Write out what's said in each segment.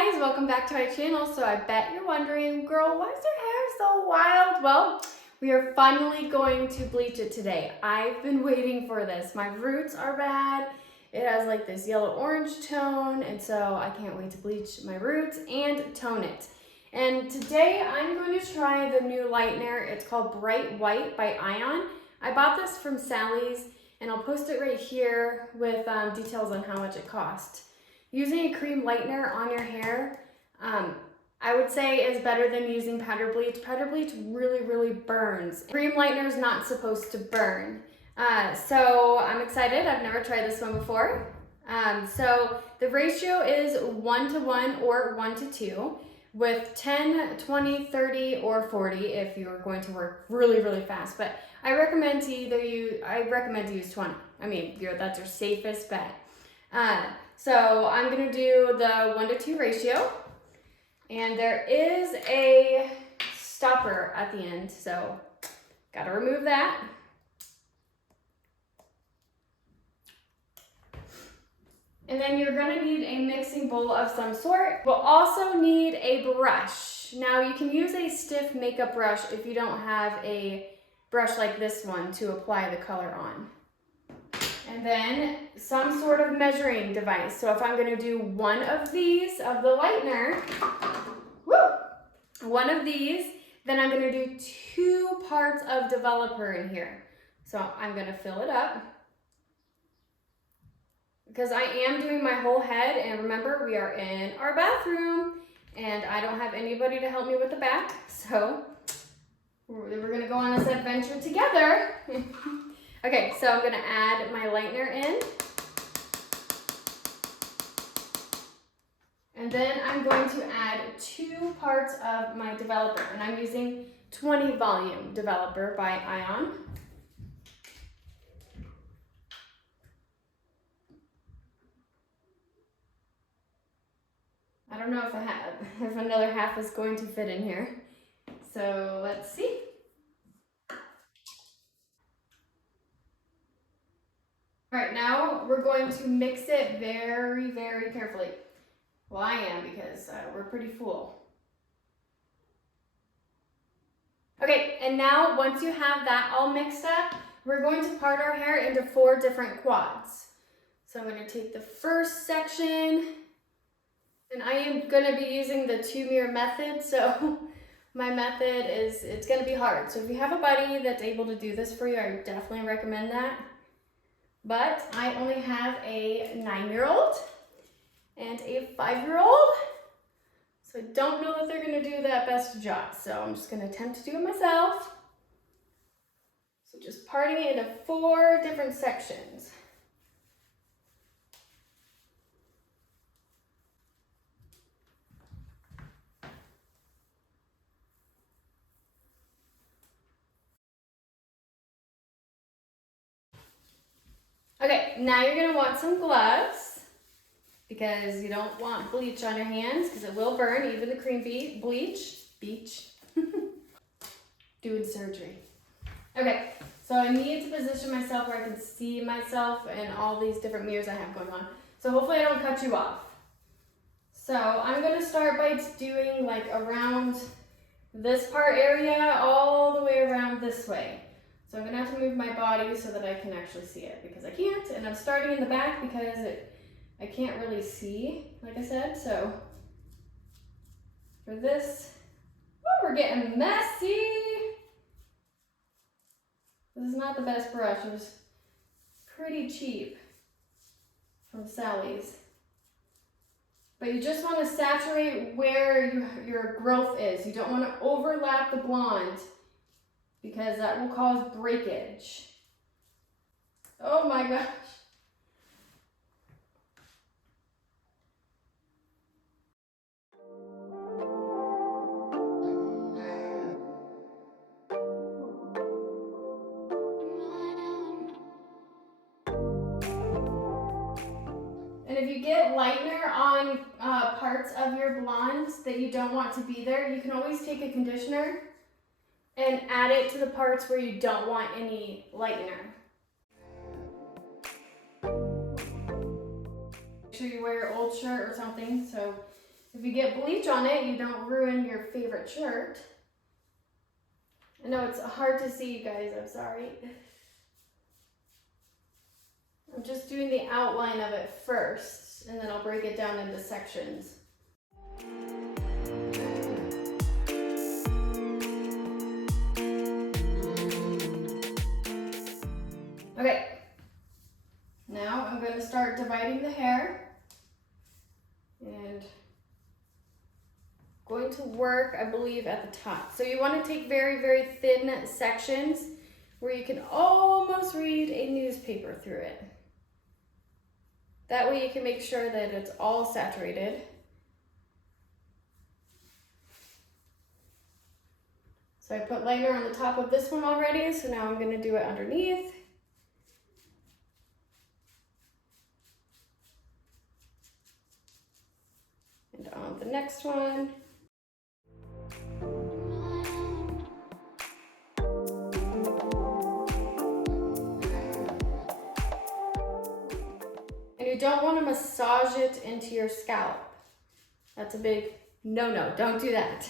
guys, welcome back to my channel. So I bet you're wondering, girl, why is her hair so wild? Well, we are finally going to bleach it today. I've been waiting for this. My roots are bad. It has like this yellow orange tone, and so I can't wait to bleach my roots and tone it. And today I'm going to try the new lightener. It's called Bright White by Ion. I bought this from Sally's, and I'll post it right here with details on how much it cost. Using a cream lightener on your hair, I would say is better than using powder bleach. Powder bleach really burns. Cream lightener is not supposed to burn. So I'm excited. I've never tried this one before. So the ratio is 1:1 or 1:2 with 10, 20, 30, or 40 if you're going to work really fast. But I recommend to use 20. I mean, that's your safest bet. So I'm gonna do the 1:2 ratio, and there is a stopper at the end, so gotta remove that. And then you're gonna need a mixing bowl of some sort. We'll also need a brush. Now you can use a stiff makeup brush if you don't have a brush like this one to apply the color on. And then some sort of measuring device. So if I'm gonna do one of these of the lightener, one of these, then I'm gonna do 2 parts of developer in here. So I'm gonna fill it up because I am doing my whole head, and remember, we are in our bathroom and I don't have anybody to help me with the back. So we're gonna go on this adventure together. Okay, so I'm gonna add my lightener in. And then I'm going to add 2 parts of my developer, and I'm using 20 volume developer by Ion. I don't know if another half is going to fit in here. So let's see. All right, now we're going to mix it very carefully. Well, I am, because we're pretty full. Okay, and now once you have that all mixed up, we're going to part our hair into 4 different quads. So I'm going to take the first section, and I am going to be using the 2-mirror method, so my method it's going to be hard. So if you have a buddy that's able to do this for you, I definitely recommend that. But I only have a 9-year-old and a 5-year-old, so I don't know that they're gonna do that best job. So I'm just gonna attempt to do it myself. So just parting it into 4 different sections. Okay, now you're gonna want some gloves because you don't want bleach on your hands because it will burn, even the cream bleach. Doing surgery. Okay, so I need to position myself where I can see myself and all these different mirrors I have going on. So hopefully I don't cut you off. So I'm gonna start by doing like around this part area all the way around this way. So I'm gonna have to move my body so that I can actually see it, because I can't, and I'm starting in the back because I can't really see, like I said. So for this, we're getting messy. This is not the best brush. It was pretty cheap from Sally's. But you just want to saturate where your growth is. You don't want to overlap the blonde, because that will cause breakage. Oh my gosh. And if you get lightener on parts of your blondes that you don't want to be there, you can always take a conditioner and add it to the parts where you don't want any lightener. Make sure you wear your old shirt or something so If you get bleach on it, you don't ruin your favorite shirt. I know it's hard to see, you guys, I'm sorry. I'm just doing the outline of it first, and then I'll break it down into sections. Okay, now I'm going to start dividing the hair, and going to work, I believe, at the top. So you want to take very, very thin sections where you can almost read a newspaper through it. That way you can make sure that it's all saturated. So I put liner on the top of this one already, so now I'm going to do it underneath. And on the next one. And you don't want to massage it into your scalp. That's a big no-no, don't do that.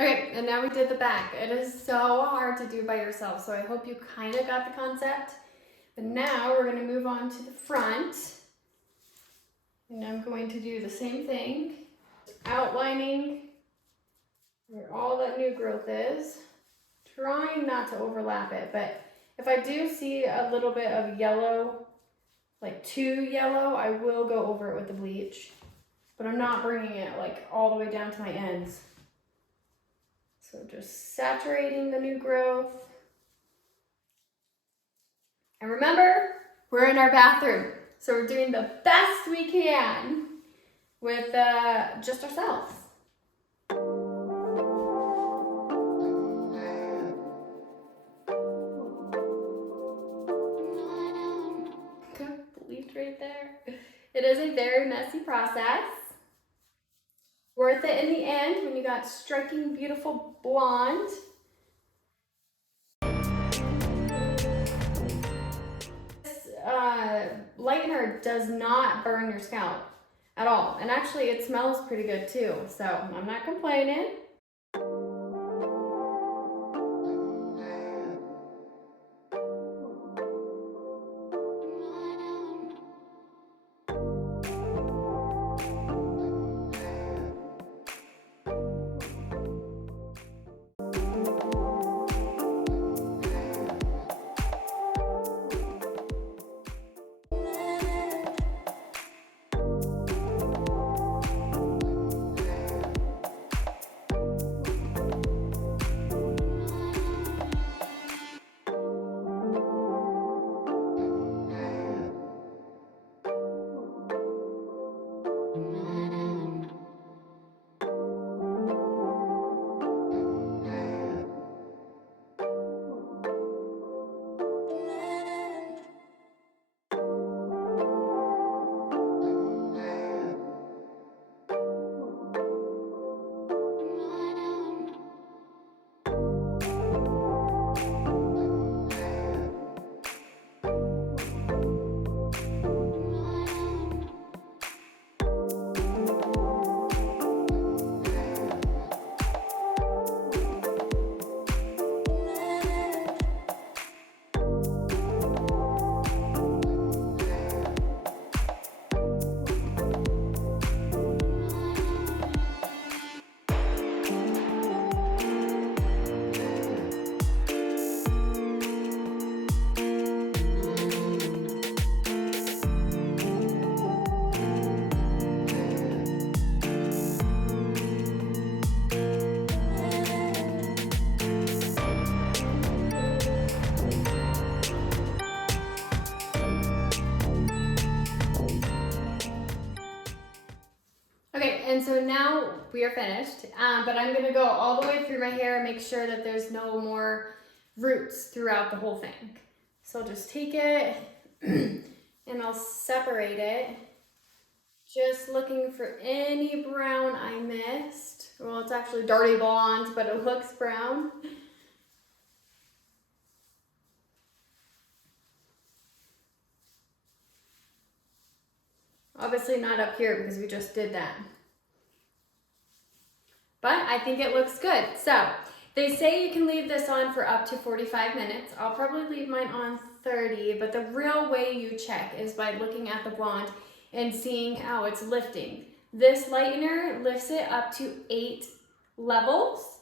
Okay, and now we did the back. It is so hard to do by yourself, so I hope you kind of got the concept. But now we're going to move on to the front. And I'm going to do the same thing, outlining where all that new growth is, trying not to overlap it. But if I do see a little bit of yellow, like too yellow, I will go over it with the bleach. But I'm not bringing it like all the way down to my ends. So just saturating the new growth. And remember, we're in our bathroom. So we're doing the best we can with just ourselves. Bleach right there. It is a very messy process. Worth it in the end when you got striking, beautiful blonde. This lightener does not burn your scalp at all. And actually it smells pretty good too, so I'm not complaining. And so now we are finished, but I'm gonna go all the way through my hair and make sure that there's no more roots throughout the whole thing. So I'll just take it and I'll separate it, just looking for any brown I missed. Well, it's actually dirty blonde, but it looks brown. Obviously not up here because we just did that. But I think it looks good. So they say you can leave this on for up to 45 minutes. I'll probably leave mine on 30, but the real way you check is by looking at the blonde and seeing how it's lifting. This lightener lifts it up to 8 levels.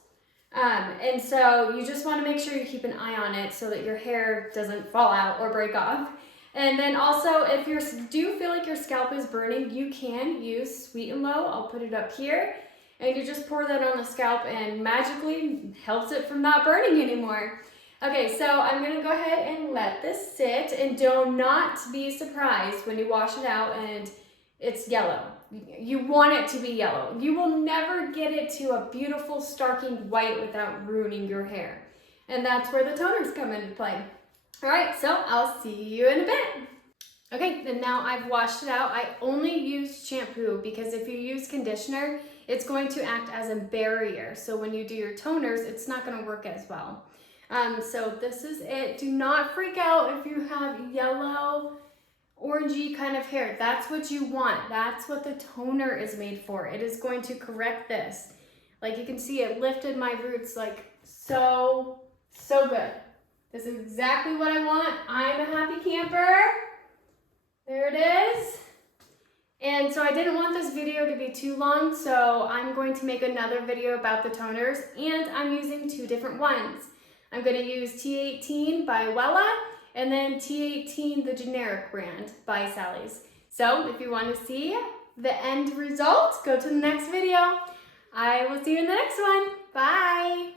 And so you just want to make sure you keep an eye on it so that your hair doesn't fall out or break off. And then also, if you do feel like your scalp is burning, you can use Sweet and Low. I'll put it up here. And you just pour that on the scalp and magically helps it from not burning anymore. Okay, so I'm gonna go ahead and let this sit, and do not be surprised when you wash it out and it's yellow. You want it to be yellow. You will never get it to a beautiful starking white without ruining your hair. And that's where the toners come into play. All right, so I'll see you in a bit. Okay, and now I've washed it out. I only used shampoo because if you use conditioner, it's going to act as a barrier. So when you do your toners, it's not gonna work as well. So this is it. Do not freak out if you have yellow, orangey kind of hair. That's what you want. That's what the toner is made for. It is going to correct this. Like you can see, it lifted my roots like so good. This is exactly what I want. I'm a happy camper. There it is. And so I didn't want this video to be too long, so I'm going to make another video about the toners, and I'm using 2 different ones. I'm going to use T18 by Wella, and then T18, the generic brand, by Sally's. So if you want to see the end result, go to the next video. I will see you in the next one. Bye.